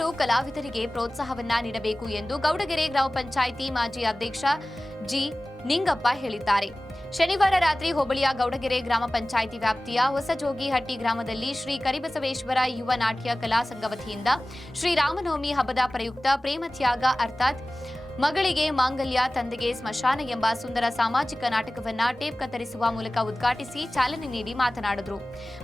ಕಲಾವಿದರಿಗೆ ಪ್ರೋತ್ಸಾಹವನ್ನ ನೀಡಬೇಕು ಎಂದು ಗೌಡಗೆರೆ ಗ್ರಾಮ ಪಂಚಾಯಿತಿ ಮಾಜಿ ಅಧ್ಯಕ್ಷ ಜಿ ನಿಂಗಪ್ಪ ಹೇಳಿದ್ದಾರೆ. ಶನಿವಾರ ರಾತ್ರಿ ಹೋಬಳಿಯ ಗೌಡಗೆರೆ ಗ್ರಾಮ ಪಂಚಾಯಿತಿ ವ್ಯಾಪ್ತಿಯ ಹೊಸಜೋಗಿಹಟ್ಟಿ ಗ್ರಾಮದಲ್ಲಿ ಶ್ರೀ ಕರಿಬಸವೇಶ್ವರ ಯುವ ನಾಟ್ಯ ಕಲಾ ಸಂಘ ವತಿಯಿಂದ ಶ್ರೀರಾಮನವಮಿ ಹಬ್ಬದ ಪ್ರಯುಕ್ತ ಪ್ರೇಮ ತ್ಯಾಗ ಅರ್ಥಾತ್ ಮಗಳಿಗೆ ಮಾಂಗಲ್ಯ, ತಂದೆಗೆ ಸ್ಮಶಾನ ಎಂಬ ಸುಂದರ ಸಾಮಾಜಿಕ ನಾಟಕವನ್ನ ಟೇಪ್ ಕತ್ತರಿಸುವ ಮೂಲಕ ಉದ್ಘಾಟಿಸಿ ಚಾಲನೆ ನೀಡಿ ಮಾತನಾಡಿದರು.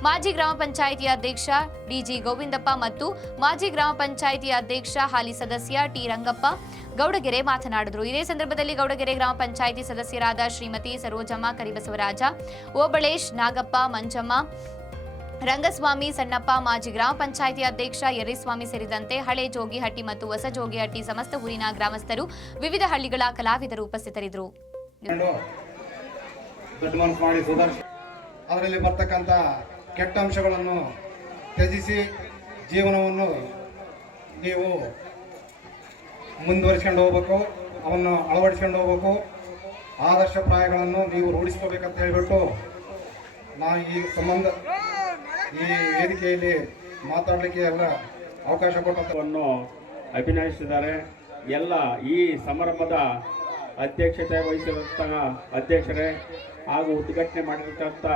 ಮಾಜಿ ಗ್ರಾಮ ಪಂಚಾಯಿತಿ ಅಧ್ಯಕ್ಷ ಡಿಜಿ ಗೋವಿಂದಪ್ಪ ಮತ್ತು ಮಾಜಿ ಗ್ರಾಮ ಪಂಚಾಯಿತಿ ಅಧ್ಯಕ್ಷ ಹಾಲಿ ಸದಸ್ಯ ಟಿ ರಂಗಪ್ಪ ಗೌಡಗೆರೆ ಮಾತನಾಡಿದರು. ಇದೇ ಸಂದರ್ಭದಲ್ಲಿ ಗೌಡಗೆರೆ ಗ್ರಾಮ ಪಂಚಾಯಿತಿ ಸದಸ್ಯರಾದ ಶ್ರೀಮತಿ ಸರೋಜಮ್ಮ ಕರಿಬಸವರಾಜ, ಓಬಳೇಶ್ ನಾಗಪ್ಪ, ಮಂಜಮ್ಮ ರಂಗಸ್ವಾಮಿ ಸಣ್ಣಪ್ಪ, ಮಾಜಿ ಗ್ರಾಮ ಪಂಚಾಯಿತಿ ಅಧ್ಯಕ್ಷ ಯರಿಸ್ವಾಮಿ ಸೇರಿದಂತೆ ಹಳೆ ಜೋಗಿಹಟ್ಟಿ ಮತ್ತು ಹೊಸ ಜೋಗಿಹಟ್ಟಿ ಸಮಸ್ತ ಊರಿನ ಗ್ರಾಮಸ್ಥರು ವಿವಿಧ ಹಳ್ಳಿಗಳ ಕಲಾವಿದರು ಉಪಸ್ಥಿತರಿದ್ದರು. ಅದರಲ್ಲಿ ಬರ್ತಕ್ಕಂಥ ಕೆಟ್ಟ ಅಂಶಗಳನ್ನು ತ್ಯಜಿಸಿ ಜೀವನವನ್ನು ನೀವು ಮುಂದುವರಿಸ್ಕೊಂಡು ಹೋಗ್ಬೇಕು, ಅವನ್ನು ಅಳವಡಿಸ್ಕೊಂಡು ಹೋಗ್ಬೇಕು. ಆದರ್ಶಪ್ರಾಯಗಳನ್ನು ನೀವು ರೂಢಿಸ್ಕೋಬೇಕಂತ ಹೇಳಿಬಿಟ್ಟು ನಾನು ಈ ಸಂಬಂಧ ಈ ವೇದಿಕೆಯಲ್ಲಿ ಮಾತಾಡಲಿಕ್ಕೆ ಎಲ್ಲ ಅವಕಾಶ ಕೊಟ್ಟವನ್ನು ಅಭಿನಯಿಸಿದ್ದಾರೆ. ಎಲ್ಲ ಈ ಸಮಾರಂಭದ ಅಧ್ಯಕ್ಷತೆ ವಹಿಸಿರುವಂತಹ ಅಧ್ಯಕ್ಷರೇ ಹಾಗೂ ಉದ್ಘಾಟನೆ ಮಾಡಿರ್ತಕ್ಕಂಥ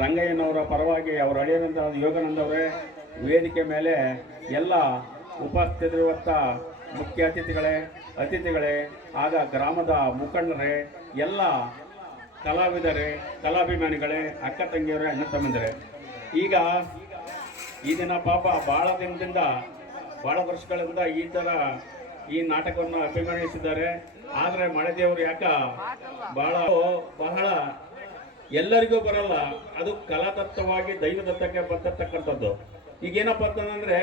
ರಂಗಯ್ಯನವರ ಪರವಾಗಿ ಅವರ ಯೋಗಾನಂದ ಅವರೇ ವೇದಿಕೆ ಮೇಲೆ ಎಲ್ಲ ಉಪಸ್ಥಿತರಿರುವಂಥ ಮುಖ್ಯ ಅತಿಥಿಗಳೇ ಅತಿಥಿಗಳೇ, ಆಗ ಗ್ರಾಮದ ಮುಖಂಡರೇ, ಎಲ್ಲ ಕಲಾವಿದರೇ, ಕಲಾಭಿಮಾನಿಗಳೇ, ಅಕ್ಕ ತಂಗಿಯವರೇ, ಅಣ್ಣ ತಮ್ಮಂದಿರೇ. ಈಗ ಈ ದಿನ ಪಾಪ ಭಾಳ ದಿನದಿಂದ ಭಾಳ ವರ್ಷಗಳಿಂದ ಈ ಥರ ಈ ನಾಟಕವನ್ನು ಅಭಿಮಾನಿಸಿದ್ದಾರೆ ಆದರೆ ಮಳೆ ದೇವರು ಯಾಕ? ಬಹಳ ಬಹಳ ಎಲ್ಲರಿಗೂ ಬರಲ್ಲ. ಅದು ಕಲಾತತ್ವವಾಗಿ ದೈವದತ್ತಕ್ಕೆ ಬಂದಿರ್ತಕ್ಕಂಥದ್ದು ಈಗೇನಪ್ಪ ಅಂತಂದ್ರೆ,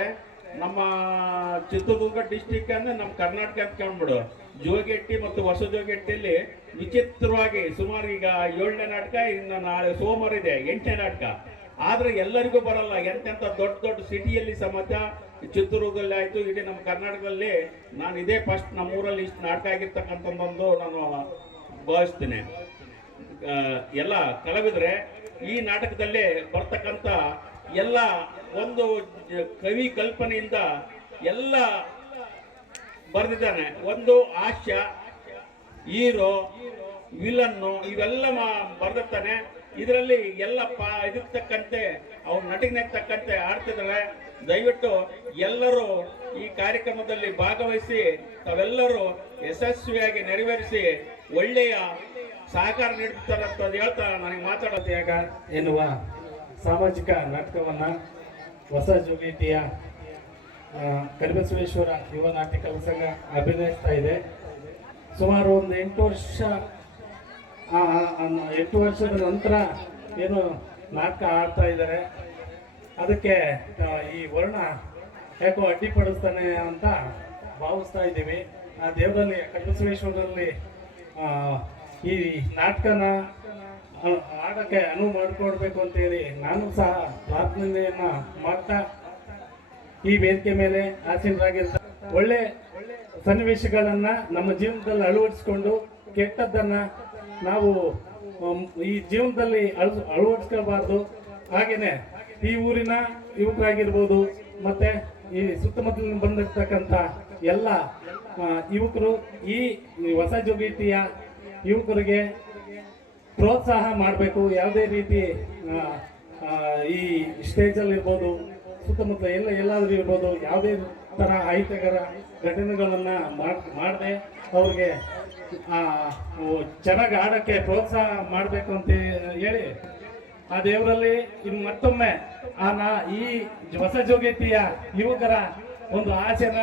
ನಮ್ಮ ಚಿತ್ರದುರ್ಗ ಡಿಸ್ಟಿಕ್ ಅಂದ್ರೆ ನಮ್ಮ ಕರ್ನಾಟಕ ಅಂತ ಕೇಳ್ಬಿಡು. ಜೋಗೆಟ್ಟಿ ಮತ್ತು ಹೊಸ ಜೋಗೆಟ್ಟಿಯಲ್ಲಿ ವಿಚಿತ್ರವಾಗಿ ಸುಮಾರು ಈಗ ಏಳನೇ ನಾಟಕ, ಇನ್ನು ನಾಳೆ ಸೋಮವಾರ ಇದೆ, ಎಂಟನೇ ನಾಟಕ. ಆದ್ರೆ ಎಲ್ಲರಿಗೂ ಬರಲ್ಲ. ಎಂತೆಂಥ ದೊಡ್ಡ ದೊಡ್ಡ ಸಿಟಿಯಲ್ಲಿ ಸಮೇತ ಚಿತ್ರದುರ್ಗದಲ್ಲಿ ಆಯ್ತು, ಇಡೀ ನಮ್ಮ ಕರ್ನಾಟಕದಲ್ಲಿ ನಾನು ಇದೇ ಫಸ್ಟ್ ನಮ್ಮೂರಲ್ಲಿ ಇಷ್ಟು ನಾಟಕ ಆಗಿರ್ತಕ್ಕಂಥದ್ದೊಂದು ನಾನು ಭಾವಿಸ್ತೇನೆ. ಎಲ್ಲ ಕಲಾವಿದರೆ ಈ ನಾಟಕದಲ್ಲಿ ಬರ್ತಕ್ಕಂಥ ಎಲ್ಲ ಒಂದು ಕವಿ ಕಲ್ಪನೆಯಿಂದ ಎಲ್ಲ ಬರೆದಿದ್ದಾನೆ. ಒಂದು ಹಾಸ್ಯ, ಹೀರೋ, ವಿಲನ್ನು ಇವೆಲ್ಲ ಬರೆದಿರ್ತಾನೆ. ಇದರಲ್ಲಿ ಎಲ್ಲ ಪಾ ಇದಕ್ಕೆ ತಕ್ಕಂತೆ ಅವ್ರ ನಟಿಗೆ ತಕ್ಕಂತೆ ಆಡ್ತಿದ್ದಾರೆ ದಯವಿಟ್ಟು ಎಲ್ಲರೂ ಈ ಕಾರ್ಯಕ್ರಮದಲ್ಲಿ ಭಾಗವಹಿಸಿ, ತಾವೆಲ್ಲರೂ ಯಶಸ್ವಿಯಾಗಿ ನೆರವೇರಿಸಿ, ಒಳ್ಳೆಯ ಸಹಕಾರ ನೀಡುತ್ತಾರೆ ಅಂತ ಹೇಳ್ತಾ ನನಗೆ ಮಾತಾಡೋದು ಯಾಕ ಎನ್ನುವ ಸಾಮಾಜಿಕ ನಾಟಕವನ್ನು ಹೊಸ ಜೋಗೇಟಿಯ ಕರಿಬಸವೇಶ್ವರ ಯುವ ನಾಟ್ಯ ಕಲಸಂಘ ಅಭಿನಯಿಸ್ತಾ ಇದೆ. ಸುಮಾರು ಒಂದು ಎಂಟು ವರ್ಷ ಎಂಟು ವರ್ಷದ ನಂತರ ಏನು ನಾಟಕ ಆಡ್ತಾ ಇದ್ದಾರೆ. ಅದಕ್ಕೆ ಈ ವರ್ಣ ಯಾಕೋ ಅಡ್ಡಿಪಡಿಸ್ತಾನೆ ಅಂತ ಭಾವಿಸ್ತಾ ಇದ್ದೀವಿ. ಆ ದೇವರಲ್ಲಿ ಕರಿಬಸವೇಶ್ವರರಲ್ಲಿ ಆ, ಈ ನಾಟಕನ ಆಡಕ್ಕೆ ಅನುವು ಮಾಡಿಕೊಡ್ಬೇಕು ಅಂತೇಳಿ ನಾನು ಸಹ ಪ್ರಾರ್ಥನೆಯನ್ನು ಮಾಡ್ತಾ ಈ ವೇದಿಕೆ ಮೇಲೆ ಆಸೀನರಾಗಿರ್ತಾರೆ ಒಳ್ಳೆ ಸನ್ನಿವೇಶಗಳನ್ನು ನಮ್ಮ ಜೀವನದಲ್ಲಿ ಅಳವಡಿಸ್ಕೊಂಡು ಕೆಟ್ಟದ್ದನ್ನ ನಾವು ಈ ಜೀವನದಲ್ಲಿ ಅಳ ಅಳವಡಿಸ್ಕೊಳ್ಬಾರ್ದು. ಹಾಗೇನೆ ಈ ಊರಿನ ಯುವಕರಾಗಿರ್ಬೋದು, ಮತ್ತೆ ಈ ಸುತ್ತಮುತ್ತಲಿನ ಬಂದಿರ್ತಕ್ಕಂಥ ಎಲ್ಲ ಯುವಕರು ಈ ಹೊಸ ಜೋಗೀತಿಯ ಯುವಕರಿಗೆ ಪ್ರೋತ್ಸಾಹ ಮಾಡಬೇಕು. ಯಾವುದೇ ರೀತಿ ಈ ಸ್ಟೇಜಲ್ಲಿರ್ಬೋದು ಸುತ್ತಮುತ್ತ ಎಲ್ಲ, ಎಲ್ಲಾದರೂ ಇರ್ಬೋದು, ಯಾವುದೇ ಥರ ಅಹಿತಕರ ಘಟನೆಗಳನ್ನು ಮಾಡದೆ ಅವ್ರಿಗೆ ಚೆನ್ನಾಗಿ ಆಡೋಕ್ಕೆ ಪ್ರೋತ್ಸಾಹ ಮಾಡಬೇಕು ಅಂತ ಹೇಳಿ ಆ ದೇವರಲ್ಲಿ ಇನ್ನು ಮತ್ತೊಮ್ಮೆ ಆ ನಾ ಈ ಹೊಸ ಜೋಗತಿಯ ಯುವಕರ ಒಂದು ಆಸೆನ